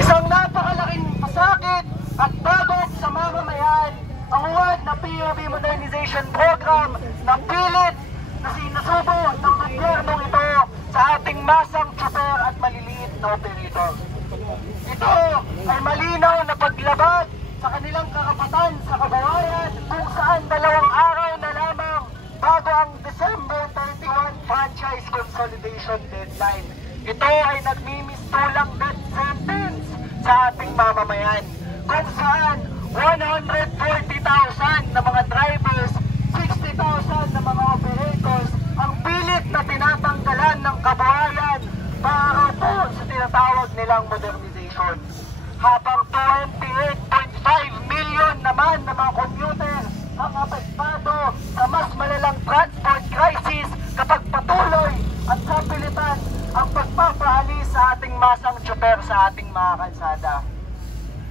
Isang napakalaking pasakit at bagok sa mamamayan ang uwad na PUV Modernization Program na pilit na sinusubo ng gobyernong ito sa ating masang tsuper at maliliit na operator. Ito ay malinaw na paglabag sa kanilang karapatan sa kababayan kung saan 2 araw na lamang bago ang December 31 franchise consolidation deadline. Ito ay nagmimistulang death sentence sa ating mamamayan kung saan 140,000 na mga drivers, 60,000 na mga operators ang pilit na tinatanggalan ng kabuhayan para po sa tinatawag nilang modernization. Habang 28.5 million naman na mga commuter ang apektado sa mas malalang transport crisis kapag patuloy at sapilitan ang pagpapaalis sa ating masang tsuper sa ating mga kalsada.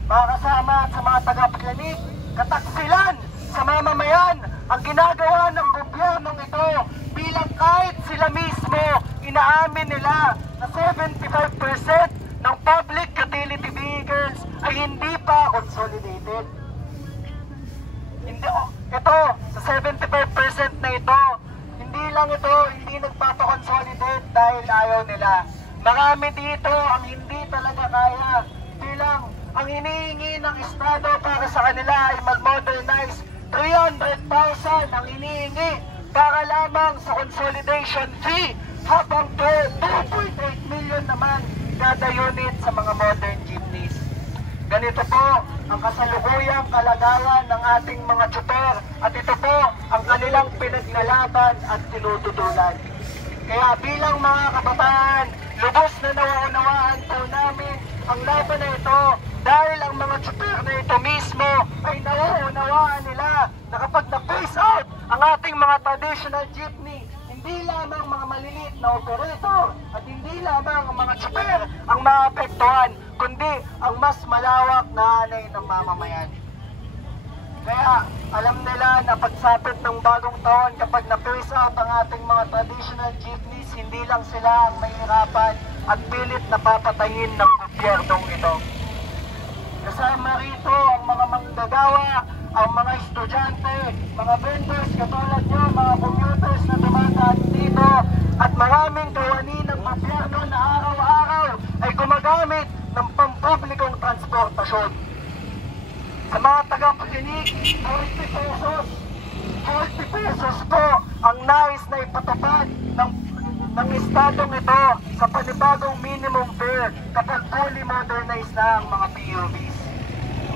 Mga kasama at sa mga tagapakinig, kataksilan sa mamamayan ang ginagawa ng gobyernong ito bilang kahit sila mismo inaamin nila na 75% ng public utility vehicles ay hindi pa consolidated. Ito, sa 75% na ito, hindi lang ito, hindi nagpapakonsolidate dahil ayaw nila. Marami dito ang hindi talaga kaya bilang ang hinihingi ng Estado para sa kanila ay mag-modernize. 300,000 ang hinihingi para lamang sa consolidation fee habang 2.8 million naman kada unit sa mga modern jeepneys. Ganito po ang kasalukuyang kalagayan ng ating mga tsuper at ito po ang kanilang pinaglalaban at tinututulan. Kaya bilang mga kabataan, lubos na nauunawaan po namin ang laban na ito dahil ang mga tsuper na ito mismo ay nauunawaan nila na kapag na-phase out ang ating mga traditional jeepney, hindi lamang mga maliliit na operator at hindi lamang ang mga tsuper ang maapektuhan, kundi ang mas malawak na hanay ng mamamayan. Kaya alam nila na pagsapit ng bagong taon kapag na-phase out ang ating mga traditional jeepneys, hindi lang sila ang mahirapan at pilit na papatayin ng gobyernong ito. Kasama rito ang mga manggagawa, ang mga estudyante, mga vendors katulad nyo, mga commuters na dumadaan dito at maraming gawani ng gobyerno na araw-araw ay gumagamit ng pampublikong transportasyon. Sa mga tagapakinig, 40 pesos. 40 pesos po ang nais na ipatupad ng estadong ito sa panibagong minimum fare kapag fully modernized na ang mga PUVs.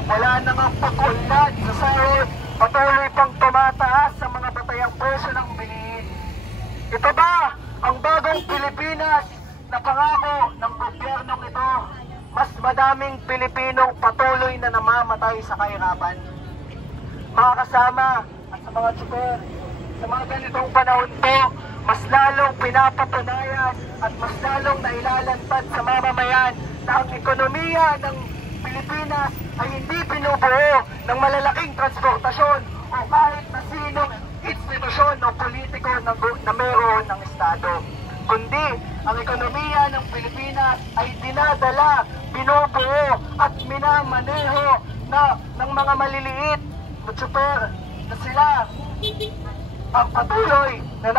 Wala nang ang pag-unlad sa sahod, patuloy pang tumataas sa mga batayang presyo ng bilihin. Ito ba ang bagong Pilipinas na pangako ng gobyernong ito? Mas madaming Pilipinong patuloy na namamatay sa kahirapan. Mga kasama at sa mga tsuper, sa mga ganitong panahon po, mas lalong pinapatunayan at mas lalong nailalantad sa mamamayan na ang ekonomiya ng Pilipinas ay hindi binubuo ng malalaking transportasyon o kahit na sinong institusyon o politiko na meron ng Estado. Kundi ang ekonomiya ng Pilipinas ay dinadala, binubuo at minamaneho ng mga maliliit na tsuper na sila ang patuloy na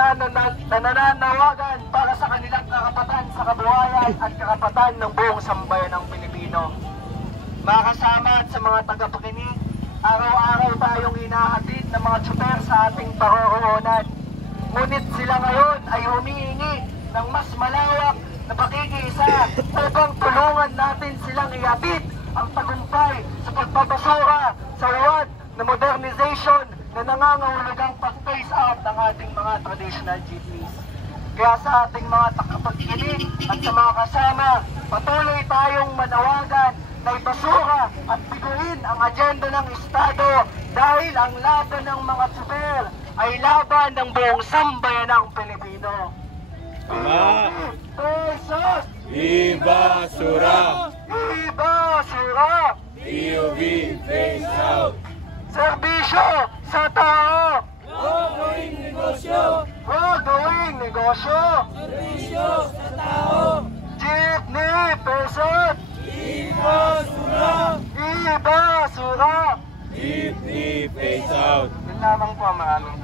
nananawagan para sa kanilang karapatan sa kabuhayan at karapatan ng buong sambayan ng Pilipino. Mga kasama at sa mga tagapakinig, araw-araw tayong hinahatid ng mga tsuper sa ating paroroonan. Ngunit sila ngayon ay humihingi ng mas malawak na pakikiisa upang tulungan natin silang ihatid ang tagumpay sa pagbabasura sa uwad na modernization na nangangahulugang pag-phase out ng ating mga traditional jeepneys. Kaya sa ating mga tagapakinig at sa mga kasama, patuloy tayong manawagan na ibasura at biguin ang agenda ng Estado dahil ang laban ng mga tsuper ay laban ng buong sambayanang Pilipino. Pesos! Ibasura! Ibasura! PUV phase out! Serbisyo sa tao! Huwag gawing negosyo! Huwag gawing negosyo! Serbisyo sa tao! Jeepney! Pesos! Ibasura! Viva Sura! Jeepney, face out! Yun lamang po ang maraming